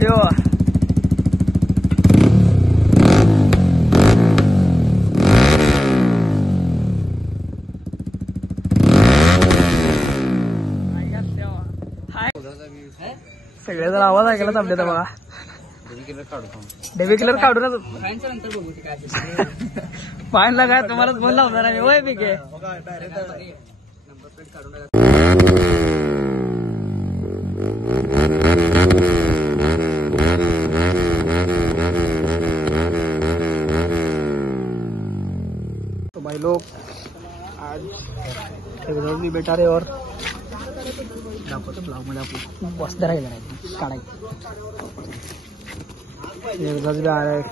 Video. सगळेजण आवाज ऐकायला थांबले तर बघा. डेबी किलर काढूनच फाईनला काय तुम्हालाच फोन लावणार आहे. वय पिके तो भाई लोग आज भी बैठा रहे और दाखवतो ब्लॉग मध्ये आपलं बस धरायला काढायचं. एकदाच बी आ रहा है.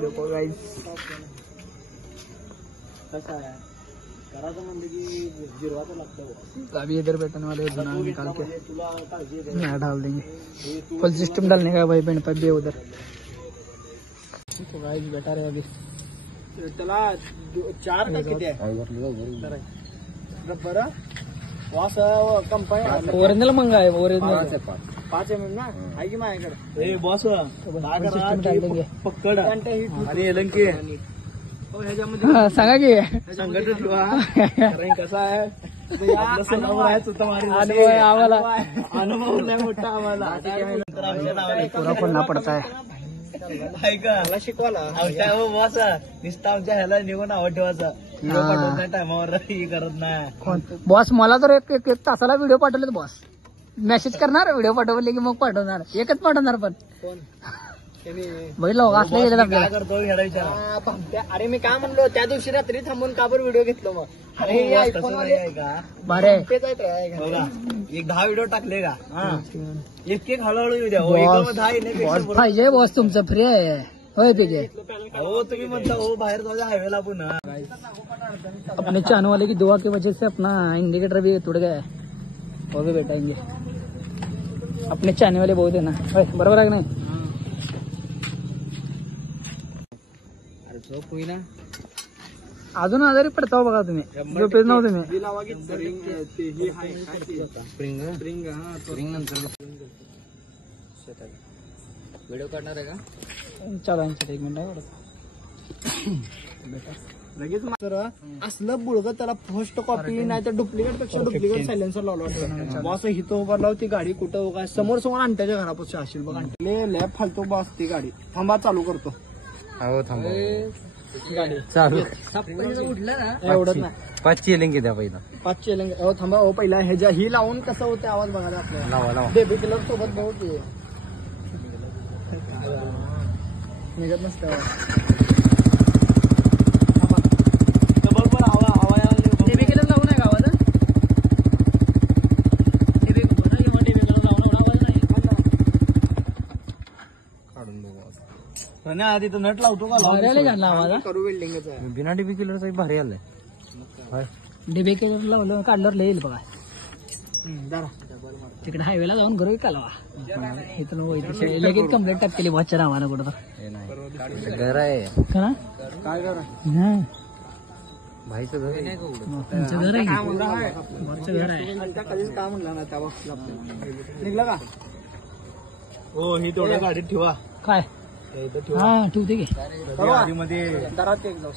देखो गाइस कैसा है करायचं म्हणजे की जिरवा तो लगता है. अभी इधर बैठने वाले बना निकाल के यहाँ डाल देंगे. फुल सिस्टम डालने का भाई पेंट पर भी उधर. तो गाइस बैठा रहे अभी. त्याला 4 का किती आहे बरं वास कंपनी ओरिजिनल मंगा आहे. ओरिजिनल 5 mm ना आहे की माझ्याकडे. ए बॉस पकड आणि एलंकी सांगा की संघट कसा आहे. आम्हाला अनुभव नाही मोठा आम्हाला पुरा पुन्हा पडताय. मला शिकवाला बॉस नुसतं आमच्या ह्याला निघून आवड ठेवायचा. व्हिडिओ पाठवत टायमावर ही करत नाही बॉस. मला तर एक तासाला व्हिडिओ पाठवले बॉस. मेसेज करणार व्हिडिओ पाठवले की मग पाठवणार. एकच पाठवणार पण बघितलं असलं गेलं आपल्याला करतो ह्याला विचार. अरे मी काय म्हणलो त्या दिवशी रात्री थांबून काबर व्हिडिओ घेतलो मग. अरे बरे एक 10 व्हिडिओ टाकले का एक हळूहळू येऊ द्या. बॉस पाहिजे बॉस तुमचं फ्री आहे होय तुझे. हो तुम्ही म्हणता हो बाहेर जाऊ हायवेला पुन्हा. अपने चाहने वाले की दुआ की वजह से अपना इंडिकेटर भी टूट गया है. वो भी बैठाएंगे. अपने चाहने वाले बहुत है ना बरोबर आहे की नाही. अजून आजारी पडता बघा तुम्ही. झोपेत नव्हते व्हिडिओ काढणार आहे का. चला एक मिनिट लगेच असलं बुळग त्याला फर्स्ट कॉपी नाही तर डुप्लिकेट पेक्षा डुप्लिकेट सायलेन्सर लावलं. बॉस हिथं उभारला होती गाडी कुठं उगा समोर समोर आणत्याच्या घरापासून असेल बघा. लॅब फालतो बॉस ती गाडी. थांबा चालू करतो. हो थांबा गाडी चालू उठलं ना एवढंच नाही. 5 चेलिंग द्या पहिला 5 चेलिंग. हो थांबा हो पहिला ह्याच्या ही लावून कसं होतं आवाज बघायला आपल्याला. लावा बेबी किलर सोबत बहुत निघत नसतं. आधी तर नट लावतो का करू वेल्डिंगच आहे. बिना डीबी किलरचा भारी आलाय. डीबी किलर लावलं काढल्यावर येईल बघा. तिकडे हायवेला जाऊन करू कालवा इथं लगेच कंप्लेंट टाक केली बॉसच्या नावानं कुठं घर आहे का काय घर आहे भाईचं घर आहे. तुमचं घर आहे बॉसचं घर आहे. कधीच काय म्हणलं ना त्या बॉक्सला निघलं का. हो ही तेवढ्या गाडीत ठेवा. काय हा ठेवते की मध्ये दारात एक जाऊ.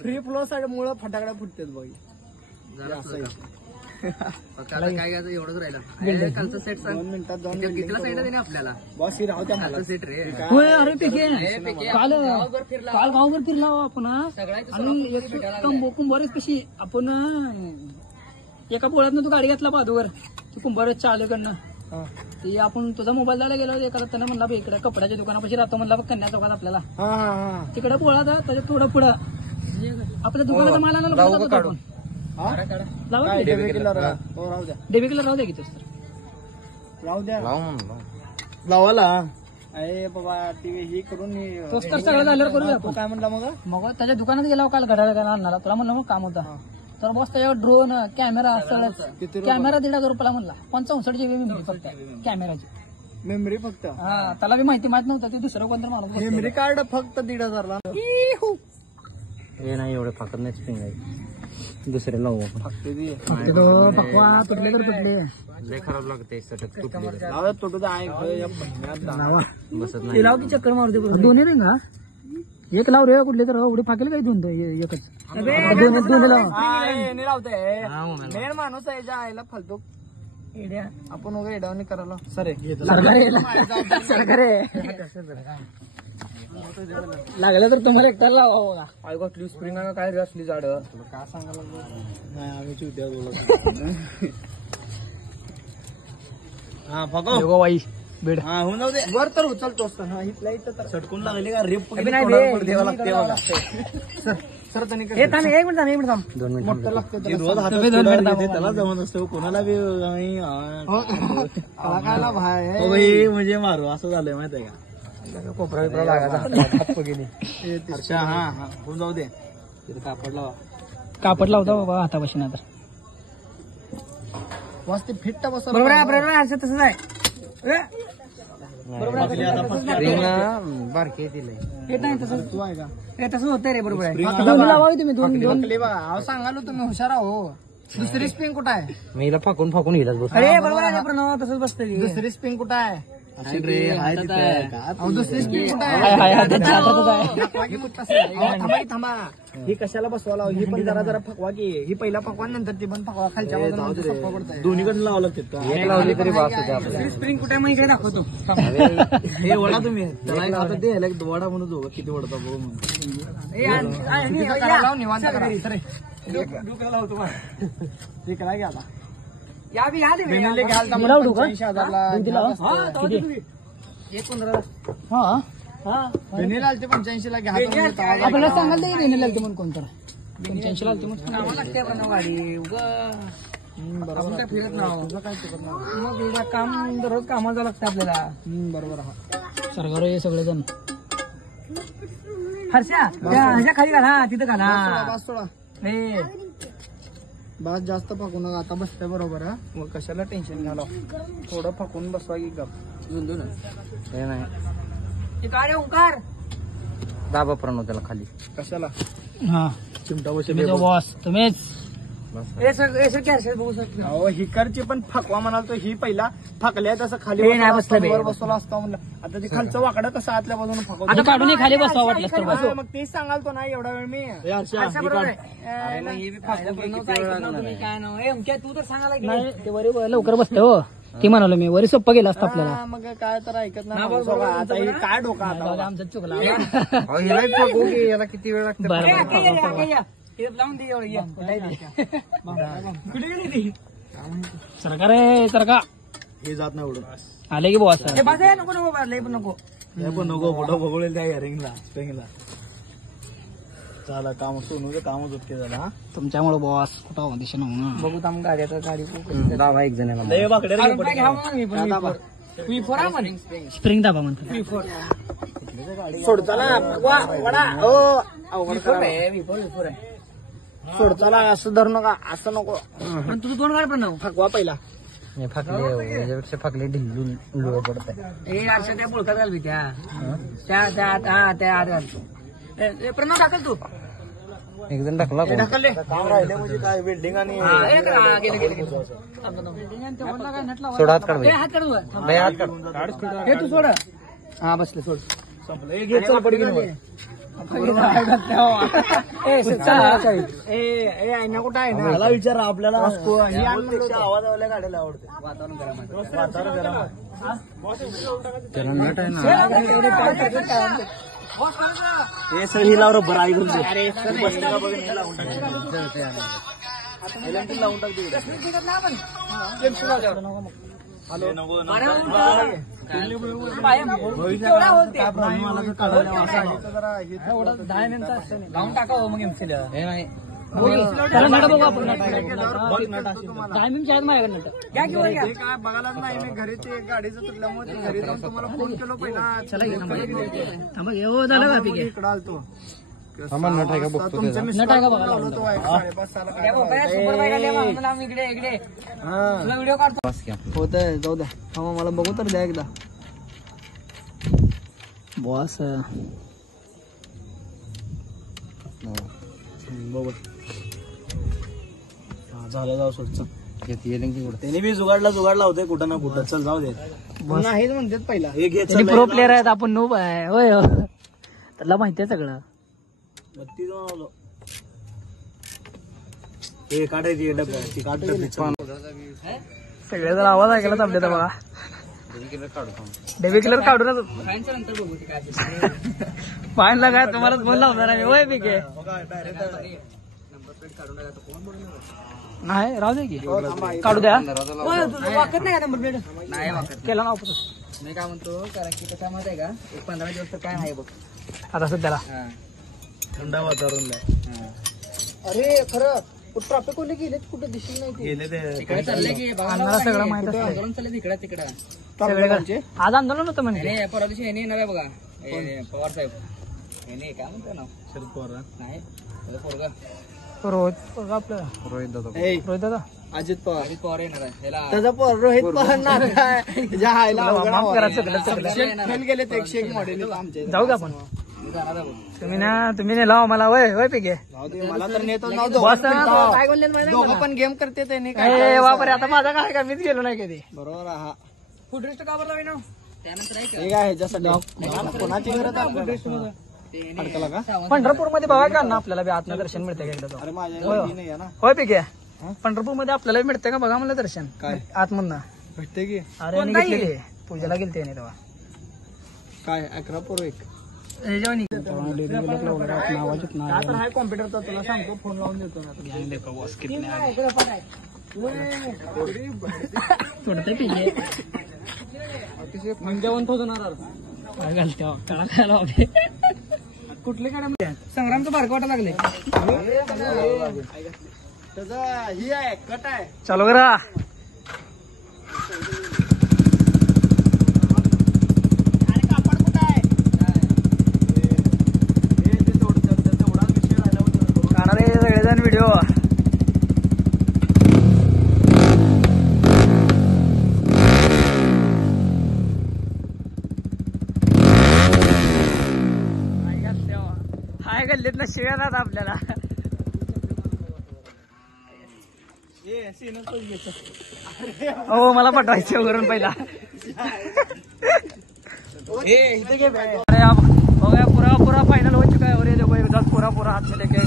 फ्री फ्लो मुळे फटाकड्या फुटतात बघ. काय घ्यायचं एवढंच राहिलं. कालचं सेट 2 मिनिटात जाऊन कितीला साईड आहे आपल्याला बॉस. राहू त्या मला सेट रे. अरे काल गावभर फिरला आपण आणि कुंभारच कशी आपण एका पोळ्यातनं तू गाडी घेतला पादूवर तू कुंभारच चालकडनं ते आपण तुझा मोबाईल द्यायला गेला होता. एखादा त्यांना म्हणला इकडे कपड्याच्या दुकानापाशी राहतो म्हणला कन्या चौकात आपल्याला तिकडे पोळा त्याच्या थोडं पुढं आपल्या दुकानाचा माल आणायला आपण डेबी किलर राहू द्या की तसं राहू द्या लावाला अरे बाबा ते हे करून तोच तर सगळं झाल्यावर करूया तो काय म्हणला मग त्याच्या दुकानात गेला काल घड्याळ काय आणणार तुला म्हणलं मग काम होता तर बस त्याच्यावर ड्रोन कॅमेरा सगळं कॅमेरा 1,500 रुपयाला म्हणला 65 GB मेमरी फक्त कॅमेराची मेमरी फक्त हा त्याला बी माहिती माहित नव्हतं ते दुसरं कोणतं माणूस मेमरी कार्ड फक्त 1,500 ला हे नाही एवढं फाकत नाही स्प्रिंग आहे दुसरे लावू आपण पकवा तुटले तर तुटले लय खराब लागते सटक तुटले तुटू बसत ते लाव की चक्कर मारते दोन्ही रे का एक लाव रे कुठले तर एवढे फाकेल काही दोन एकच दोन लावते मेन माणूस आहे ज्या आईला फालतू आपण वगैरे एडावणी करायला सरे लागलं तर तुम्हाला एकटा लावा बघा आई कसली स्प्रिंग काय असली झाड तुला काय सांगायला नाही आम्ही उद्या हा फको वाई बेड हा होऊन जाऊ दे वर तर उचलतोस इथल्या इथं तर सटकून लागले का रेप द्यावं लागते बघा सर त्यांनी एक मिनिट थांब 2 मिनिट मोठं लागतं रोज हातात त्याला जमत असतो कोणाला बी काय भाई म्हणजे मारू असं झालंय माहित आहे का कोपरा बिपरा लागायचा अच्छा हा हा होऊन जाऊ दे तिथे कापड लावता बाबा हातापाशी तर मस्त फिट्ट बस बरोबर आहे तसंच आहे बारके दिले तू आहे का तसंच होतंय रे बरोबर आहे हाकला दोन बा. लावा तुम्ही दोन बघा सांगालो तुम्ही हुशार आहो दुसरी स्प्रिंग कुठं आहे मी हिला फाकून हिलाच बस अरे बरोबर आहे प्रणव तसंच बसतंय दुसरी स्प्रिंग कुठं आहे दुसरी स्प्रिंग कुठं हाय, आहे त्याच्या हातातच आहे. दाखवा की कुठं असेल. थांबा की थांबा ही कशाला बसवाला ही पण जरा फकवा की ही पहिला फकवा नंतर ती पण फकवा खालच्या बाजूला सोपं पडतंय दोन्हीकडे लावलं लागते एक लावली तरी बास होते आपल्याला स्प्रिंग कुठे मग इकडे दाखवतो हे वडा तुम्ही त्याला एक आता ते एक वडा म्हणून दोघं किती वडता बघू म्हणून निवांत करा डुकरा लावतो मग ते करा की आता या बी या दे वेणीला घ्याल तर मला उडू का? 85,000 वेणीला आलते 85 ला घ्या आपल्याला सांगाल ते रेने लागते म्हणून कोणतं 85 लागते म्हणून कामाला लागते पण गाडी आपण काय फिरत नाव मग एकदा काम दररोज कामाला लागतं आपल्याला बरोबर सरकार हे सगळेजण हर्षा ह्याच्या खाली घाला तिथं घाला बास सोडा हे बास जास्त फाकू नका आता बसतंय बरोबर हा मग कशाला टेन्शन घ्याला थोडं फाकून बसवा की गप हे नाही काय ओंकार दाबा प्रणव त्याला खाली कशाला हा चिमटा तुम्ही जो बॉस तुम्हीच बस अहो हिकडची पण फाकवा म्हणाल तो ही पहिला फाकल्या तसं खाली हे नाही बसलं बे. वर बसवला असता म्हणलं आता ते खालचं वाकडं कसं आतल्या बाजूला फाकवा आता काढून ये खाली बसवा वाटलं तर बस मग तेच सांगाल तो ना एवढा वेळ मी तू तर सांगायला ते वरी लवकर बसतं हो ती म्हणालो मी वरी सोप्पा गेला असतं आपल्याला हा, मग काय तर ऐकत नाही आता हे काय डोका आता आमचा चुकला याला किती वेळ लागतो लावून दे सरकार आहे सरकार हे जात नाही एवढं आले की बॉस नको नको लय पण नको हे पण नको फोटो बघवलेल त्या इयरिंगला स्प्रिंगला झालं काम सोनूचं कामच होत झालं हा तुमच्यामुळे बॉस कुठं दिशा ना बघू थांब गाड्याचं गाडी दाबा एक जणाला लय बाकडे स्प्रिंग दाबा म्हणतो सोडताला वडा सोडताला असं धरू नका असं नको तुझं दोन गाडी पण फकवा पहिला हे फाकले याच्यापेक्षा फाकले ढिल्लू लुळ पडत आहे ए आरशा त्या बोलकात घाल त्या प्रणव टाकल तू एक जण टाकला कोण? ढकलले काम राहिले म्हणजे काय वेल्डिंग आणि सोडा हात काढ बाई. हात काढू बाई, हात काढ हे तू सोड हा बसले सोड संपलं एक घेत चल पडकी कुठं आहे ना मला विचारा आपल्याला आवाज आवाल्या गाड्याला आवडते वातावरण गरम त्याला नट आहे ना हे सर हिला बरं ऐकून लावून लावून टाका मग एमसीला हे नाही त्याला नट बघू आपण टायमिंग शाळेत माझ्याकडे नट घ्या किंवा घ्या काय बघायलाच नाही मी घरी ते गाडीचं तुटल्यामुळे घरी जाऊन तुम्हाला फोन केलो पहिला. चला थांबा घे हो झालं का पीक इकडं आलतो नट आहे का बघतो त्याचा. नट आहे का बघा व्हिडिओ काढतो बस घ्या. होतंय जाऊ द्या थांबा मला बघू तर द्या एकदा. बॉस बघू झालं जाऊ सोडचं घेत येईल की कुठं. त्याने बी जुगाडला होते कुठं ना कुठं. चल जाऊ दे नाहीच म्हणतात पहिला हे घे प्रो प्लेअर आहेत आपण नूब आहे होय हो त्याला माहिती आहे सगळं. हे काढायची सगळे जर आवाज ऐकायला थांबले तर बघा डेबी किलर काढू ना फाईनला काय तुम्हाला फोन लावणार आहे होय पीके नाही राहू दे की काढू द्या वाकत नाही का नंबर प्लेट नाही वाकत केला ना वापस मी काय म्हणतो कारण की कसं माहिती आहे का एक 15 दिवस तर काय नाही बघ आता सध्याला थंड वातावरण. अरे खरं ट्रॉफिक कोणी गेले कुठे दिसत नाही गेले ते चालले की आम्हाला सगळं माहित असतं आंदोलन चालले तिकडे तिकडे सगळे आज आंदोलन होतं म्हणजे परवा दिवशी यांनी येणार आहे बघा पवार साहेब यांनी काय म्हणतो ना शरद पवार नाही रोहित आपलं रोहित दादा. रोहित दादा अजित पवार येणार आहे त्याचा रोहित पवार फेल गेले 101 मॉडेल आमचे. जाऊ का आपण तुम्ही नेला मला वय वय पिके मला तर नेतो काय बोलले दोघं पण गेम करते त्यांनी बापरे आता माझा काय का मीच गेलो नाही कधी बरोबर हा फुटरिस्ट का बरं ना त्यानंतर काय ह्याच्यासाठी कोणाची गरज अडकला का पंढरपूर मध्ये बघा का ना आपल्याला बी आत्म दर्शन मिळते का एकदा अरे माझ्या नाही ना होय पिके पंढरपूर मध्ये आपल्याला मिळते का बघा मला दर्शन काय आतमधनं भेटते की अरे मी घेतली पूजेला गेलते नाही तेव्हा काय 11 कॉम्प्युटरचा तुला सांगतो फोन लावून देतो कुठले काय संग्रामचं बारकं वाटा लागले त्याचा ही आहे कट आहे चालू करा सगळेजण व्हिडिओ हाय गल्लीत लक्ष येणार आपल्याला हो मला पाठवायचे वरून पहिला अरे पूरा फाइनल हो चुका है और ये देखो एक 10 पूरा हाथ में लेके